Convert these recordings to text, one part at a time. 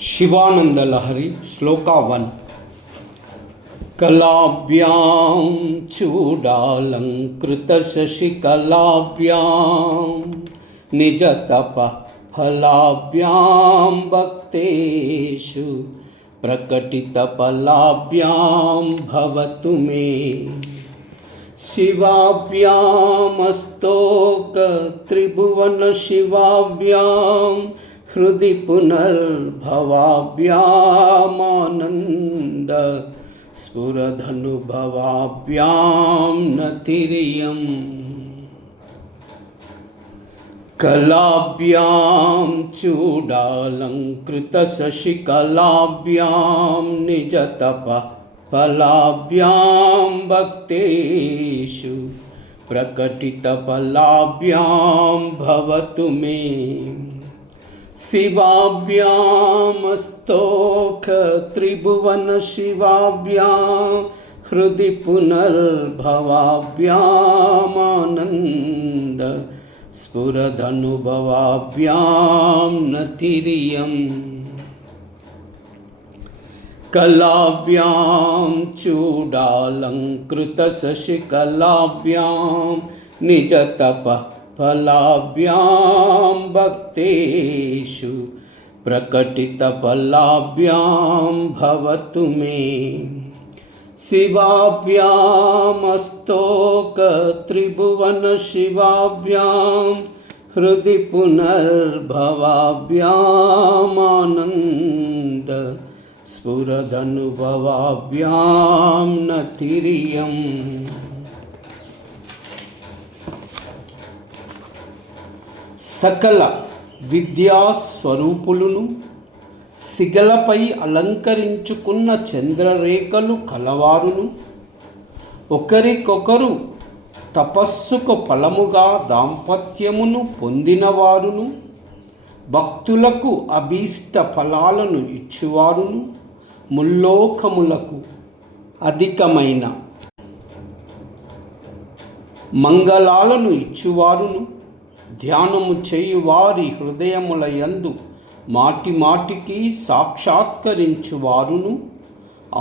शिवानंद लहरी श्लोका 1। कलाभ्यां चूडालंकृत शशिकलाभ्यां निजतपः फलाभ्यां भक्तेषु प्रकटितफलाभ्यां भवतु मे शिवाभ्यामस्तोक त्रिभुवन शिवाभ्यां हृदि पुनर्भवाभ्यामानंद स्फुरदनुभवाभ्यां नतिरियम् कलाभ्यां चूडालंकृत शशिकलाभ्यां निजतपः फलाभ्यां भक्तेषु प्रकटितफलाभ्यां भवतु मे शिवाभ्यामस्तोक त्रिभुवन शिवाभ्यां हृदि पुनर्भवाभ्यामानंद स्फुरदनुभवाभ्यां नतिरियम् कलाभ्यां चूडालंकृत शशिकलाभ्यां निजतपः फलाभ्यां भक्तेषु प्रकटितफलाभ्यां भवतु मे शिवाभ्यामस्तोक त्रिभुवन शिवाभ्यां हृदि पुनर्भवाभ्यामानंद स्फुरदनुभवाभ्यां नतिरियम्। సకల విద్యాస్వరూపులను సిగలపై అలంకరించుకున్న చంద్రరేఖలు కలవారును ఒకరికొకరు తపస్సుకు ఫలముగా దాంపత్యమును పొందినవారును భక్తులకు అభీష్ట ఫలాలను ఇచ్చువారును ముల్లోకములకు అధికమైన మంగళాలను ఇచ్చువారును ధ్యానము చేయువారి హృదయముల యందు మాటి మాటికి సాక్షాత్కరించువారును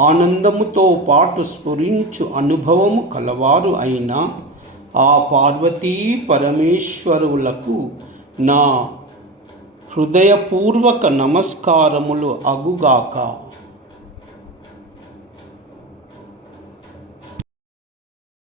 ఆనందముతో పాటు స్ఫురించు అనుభవము కలవారు అయిన ఆ పార్వతీ పరమేశ్వరులకు నా హృదయపూర్వక నమస్కారములు అగుగాక।